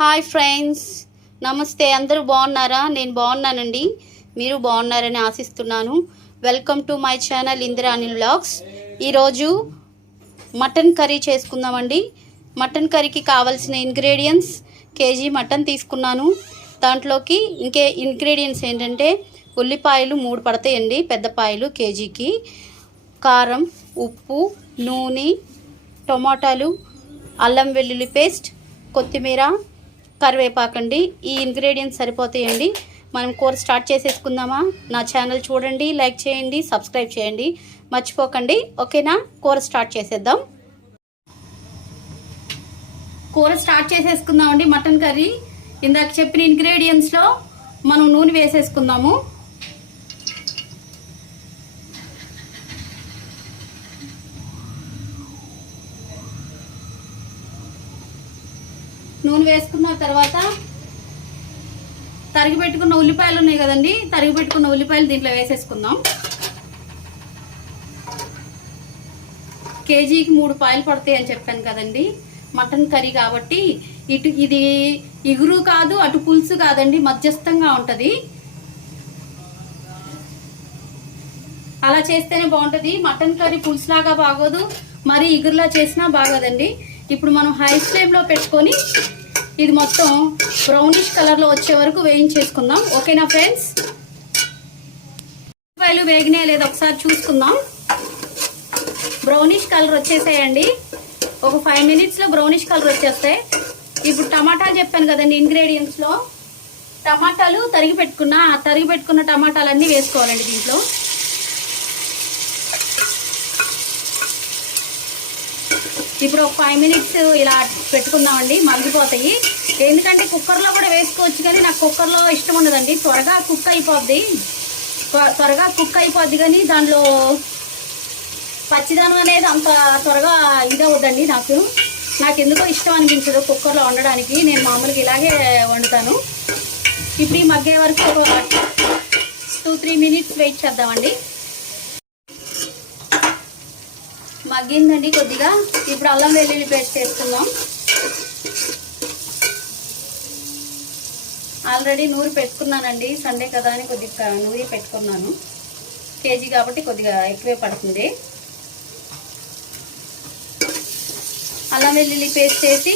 Hi friends, నమస్తే. అందరూ బాగున్నారా? నేను బాగున్నానండి. మీరు బాగున్నారని ఆశిస్తున్నాను. Welcome to my channel Indrani vlogs. ఈరోజు మటన్ కర్రీ చేసుకుందామండి. మటన్ కర్రీకి కావాల్సిన ఇంగ్రీడియంట్స్: కేజీ మటన్ తీసుకున్నాను. దాంట్లోకి ఇంకే ఇంగ్రీడియంట్స్ ఏంటంటే ఉల్లిపాయలు 3 పడతాయండి, పెద్దపాయలు కేజీకి. కారం, ఉప్పు, నూనె, టొమాటోలు, అల్లం వెల్లుల్లి పేస్ట్, కొత్తిమీర, కరివేపాకండి. ఈ ఇంగ్రీడియంట్స్ సరిపోతాయండి. మనం కూర స్టార్ట్ చేసేసుకుందామా? నా ఛానల్ చూడండి, లైక్ చేయండి, సబ్స్క్రైబ్ చేయండి, మర్చిపోకండి. ఓకేనా? కూర స్టార్ట్ చేసేద్దాం. కూర స్టార్ట్ చేసేసుకుందామండి. మటన్ కర్రీ ఇందాక చెప్పిన ఇంగ్రీడియంట్స్లో మనం నూనె వేసేసుకుందాము. నూనె వేసుకున్న తర్వాత తరిగి పెట్టుకున్న ఉల్లిపాయలు ఉన్నాయి కదండి, తరిగి పెట్టుకున్న ఉల్లిపాయలు దీంట్లో వేసేసుకుందాం. కేజీకి 3 పాయలు పడతాయి అని చెప్పాను కదండి. మటన్ కర్రీ కాబట్టి ఇది ఇగురు కాదు, అటు పులుసు కాదండి, మధ్యస్థంగా ఉంటుంది. అలా చేస్తేనే బాగుంటుంది. మటన్ కర్రీ పులుసులాగా బాగోదు, మరి ఇగురులా చేసినా బాగోదండి. ఇప్పుడు మనం హై ఫ్లేమ్లో పెట్టుకొని ఇది మొత్తం బ్రౌనిష్ కలర్లో వచ్చే వరకు వేయించేసుకుందాం. ఓకేనా ఫ్రెండ్స్? ఉల్లిపాయలు వేగినాయా లేదా ఒకసారి చూసుకుందాం. బ్రౌనిష్ కలర్ వచ్చేసాయండి. ఒక 5 మినిట్స్లో బ్రౌనిష్ కలర్ వచ్చేస్తాయి. ఇప్పుడు టమాటాలు చెప్పాను కదండి ఇంగ్రీడియంట్స్లో. టమాటాలు తరిగి పెట్టుకున్న టమాటాలన్నీ వేసుకోవాలండి దీంట్లో. ఇప్పుడు ఒక 5 మినిట్స్ ఇలా పెట్టుకుందామండి, మగ్గిపోతాయి. ఎందుకంటే కుక్కర్లో కూడా వేసుకోవచ్చు, కానీ నాకు కుక్కర్లో ఇష్టం ఉండదండి. త్వరగా కుక్ అయిపోద్ది కానీ దానిలో పచ్చిదనం అనేది అంత త్వరగా ఇదవుద్దండి. నాకు ఎందుకో ఇష్టం అనిపించదు కుక్కర్లో వండడానికి. నేను మామూలుగా ఇలాగే వండుతాను. ఇప్పుడు ఈ మగ్గే వరకు ఒక 2-3 మినిట్స్ వెయిట్ చేద్దామండి. మగ్గిందండి కొద్దిగా. ఇప్పుడు అల్లం వెల్లుల్లి పేస్ట్ వేసుకుందాం. ఆల్రెడీ నూరి పెట్టుకున్నానండి, సండే కదా అని కొద్దిగా నూరి పెట్టుకున్నాను. కేజీ కాబట్టి కొద్దిగా ఎక్కువే పడుతుంది. అల్లం వెల్లుల్లి పేస్ట్ వేసి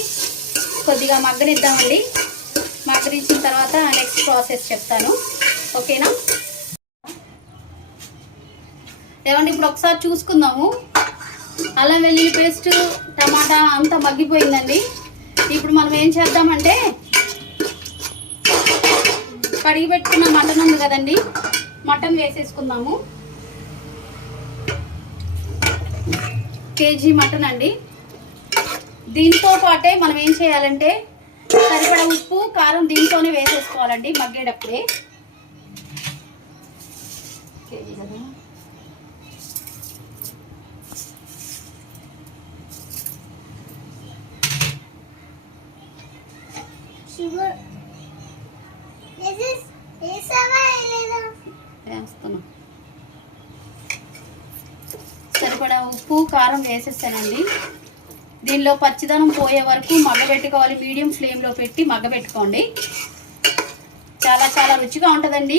కొద్దిగా మగ్గనిద్దామండి. మగ్గనిచ్చిన తర్వాత నెక్స్ట్ ప్రాసెస్ చెప్తాను. ఓకేనా? ఏమండి, ఇప్పుడు ఒకసారి చూసుకుందాము. అల్లం వెల్లుల్లి పేస్ట్, టమాటా అంతా మగ్గిపోయిందండి. ఇప్పుడు మనం ఏం చేద్దామంటే కడిగి పెట్టుకున్న మటన్ ఉంది కదండి, మటన్ వేసేసుకుందాము. కేజీ మటన్ అండి. దీంతో పాటే మనం ఏం చేయాలంటే సరిపడా ఉప్పు, కారం దీంతోనే వేసేసుకోవాలండి మగ్గేటప్పుడే. కేజీ కదా. సరిపడా ఉప్పు, కారం వేసేస్తానండి. దీనిలో పచ్చిదనం పోయే వరకు మగ్గబెట్టుకోవాలి. మీడియం ఫ్లేమ్లో పెట్టి మగ్గబెట్టుకోండి. చాలా చాలా రుచిగా ఉంటుందండి.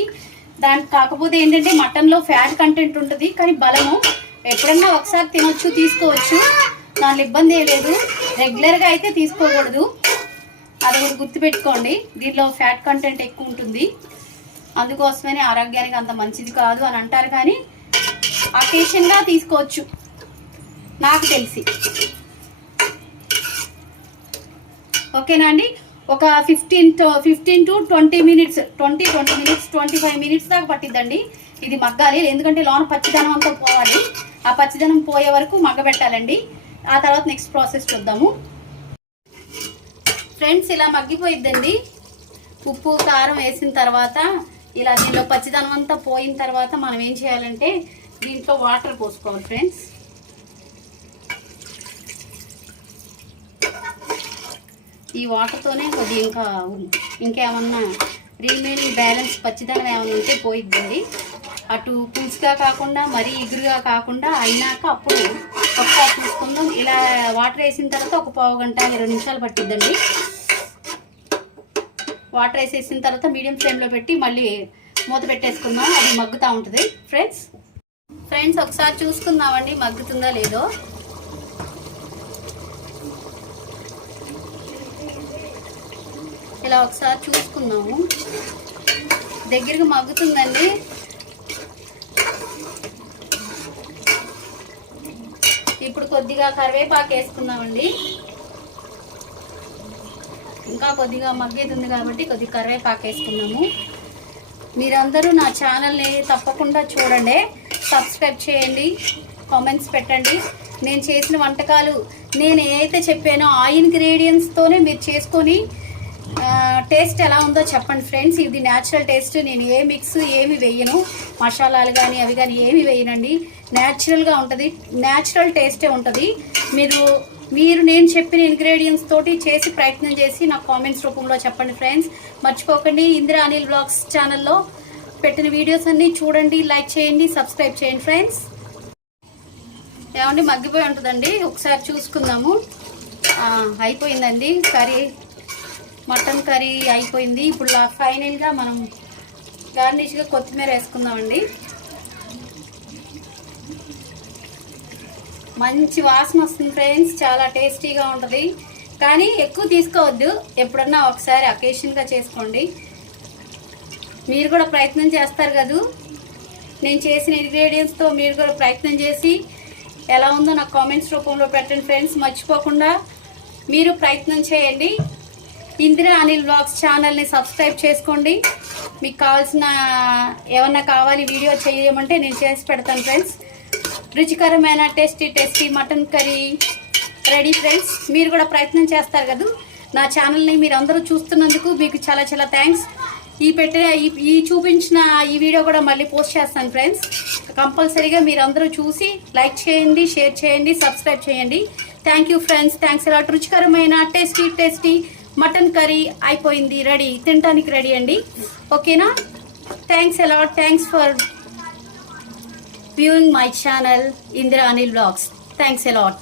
దానికి కాకపోతే ఏంటంటే మటన్లో ఫ్యాట్ కంటెంట్ ఉంటుంది, కానీ బలము. ఎప్పుడన్నా ఒకసారి తినొచ్చు, తీసుకోవచ్చు, దానిలో ఇబ్బంది లేదు. రెగ్యులర్గా అయితే తీసుకోకూడదు, అది కూడా గుర్తుపెట్టుకోండి. దీనిలో ఫ్యాట్ కంటెంట్ ఎక్కువ ఉంటుంది, అందుకోసమని ఆరోగ్యానికి అంత మంచిది కాదు అని అంటారు, కానీ అకేషన్గా తీసుకోవచ్చు నాకు తెలిసి. ఓకేనా అండి? ఒక 15 to 20 మినిట్స్, 25 మినిట్స్ దాకా పట్టిద్దండి ఇది మగ్గాలి. ఎందుకంటే లోన పచ్చిదనం అంతా పోవాలి. ఆ పచ్చిదనం పోయే వరకు మగ్గబెట్టాలండి. ఆ తర్వాత నెక్స్ట్ ప్రాసెస్ చూద్దాము. ఫ్రెండ్స్, ఇలా మగ్గిపోయిద్దండి. ఉప్పు, కారం వేసిన తర్వాత ఇలా దీనిలో పచ్చిదనం అంతా పోయిన తర్వాత మనం ఏం చేయాలంటే దీంట్లో వాటర్ పోసుకోవాలి ఫ్రెండ్స్. ఈ వాటర్తోనే కొద్దిగా ఇంకేమన్నా రిమైనింగ్ బ్యాలెన్స్ పచ్చిదనం ఏమైనా ఉంటే పోయిద్దండి. అటు పులుసుగా కాకుండా మరీ ఇగురుగా కాకుండా అయినాక అప్పుడు ఒకసారి చూసుకుందాం. ఇలా వాటర్ వేసిన తర్వాత ఒక 1/2 గంట 20 నిమిషాలు పట్టిద్దండి. వాటర్ వేసేసిన తర్వాత మీడియం ఫ్లేమ్లో పెట్టి మళ్ళీ మూత పెట్టేసుకుందాం, అది మగ్గుతూ ఉంటుంది. ఫ్రెండ్స్ ఒకసారి చూసుకుందామండి మగ్గుతుందా లేదో. ఇలా ఒకసారి చూసుకుందాము, దగ్గరగా మగ్గుతుందండి. ఇప్పుడు కొద్దిగా కరివేపాకు వేసుకుందామండి. ఇంకా కొద్దిగా మగ్గేది కాబట్టి కొద్దిగా కరివేపాకు వేసుకున్నాము. మీరందరూ నా ఛానల్ని తప్పకుండా చూడండి, సబ్స్క్రైబ్ చేయండి, కామెంట్స్ పెట్టండి. నేను చేసిన వంటకాలు నేను ఏదైతే చెప్పానో ఆ ఇంగ్రీడియంట్స్తోనే మీరు చేసుకొని టేస్ట్ ఎలా ఉందో చెప్పండి ఫ్రెండ్స్. ఇది న్యాచురల్ టేస్ట్, నేను ఏ మిక్స్ ఏమి వేయను, మసాలాలు కానీ అవి కానీ ఏమి వేయనండి. న్యాచురల్గా ఉంటుంది, న్యాచురల్ టేస్టే ఉంటుంది. మీరు నేను చెప్పిన ఇంగ్రీడియంట్స్ తోటి చేసి ప్రయత్నం చేసి నాకు కామెంట్స్ రూపంలో చెప్పండి ఫ్రెండ్స్. మర్చిపోకండి, ఇందిరా అనిల్ బ్లాగ్స్ ఛానల్లో పెట్టిన వీడియోస్ అన్నీ చూడండి, లైక్ చేయండి, సబ్స్క్రైబ్ చేయండి ఫ్రెండ్స్. ఏమండి మగ్గిపోయి ఉంటుందండి, ఒకసారి చూసుకుందాము. అయిపోయిందండి కర్రీ, మటన్ కర్రీ అయిపోయింది. ఇప్పుడు ఫైనల్గా మనం గార్నిష్గా కొత్తిమీర వేసుకుందామండి. మంచి వాసన వస్తుంది ఫ్రెండ్స్, చాలా టేస్టీగా ఉంటుంది. కానీ ఎక్కువ తీసుకోవద్దు, ఎప్పుడన్నా ఒకసారి అకేషన్గా చేసుకోండి. మీరు కూడా ప్రయత్నం చేస్తారు కదా, నేను చేసిన ఇంగ్రీడియంట్స్తో మీరు కూడా ప్రయత్నం చేసి ఎలా ఉందో నాకు కామెంట్స్ రూపంలో పెట్టండి ఫ్రెండ్స్. మర్చిపోకుండా మీరు ప్రయత్నం చేయండి. ఇందిరా అనిల్ బ్లాగ్స్ ఛానల్ని సబ్స్క్రైబ్ చేసుకోండి. మీకు కావాల్సిన ఏమన్నా కావాలి వీడియో చేయమంటే నేను చేసి పెడతాను ఫ్రెండ్స్. రుచికరమైన tasty mutton curry ready friends. మీరు కూడా ప్రయత్నం చేస్తారు కదా, నా ఛానల్ని మీరు అందరూ చూస్తున్నందుకు మీకు చాలా చాలా థ్యాంక్స్. ఈ చూపించిన ఈ వీడియో కూడా మళ్ళీ పోస్ట్ చేస్తాను ఫ్రెండ్స్. కంపల్సరీగా మీరు అందరూ చూసి లైక్ చేయండి, షేర్ చేయండి, సబ్స్క్రైబ్ చేయండి. Thank you friends, thanks a lot. రుచికరమైన టేస్టీ మటన్ కర్రీ అయిపోయింది, రెడీ, తినడానికి రెడీ అండి. ఓకేనా? Thanks a lot. Thanks for viewing my channel Indira Anil Vlogs. Thanks a lot.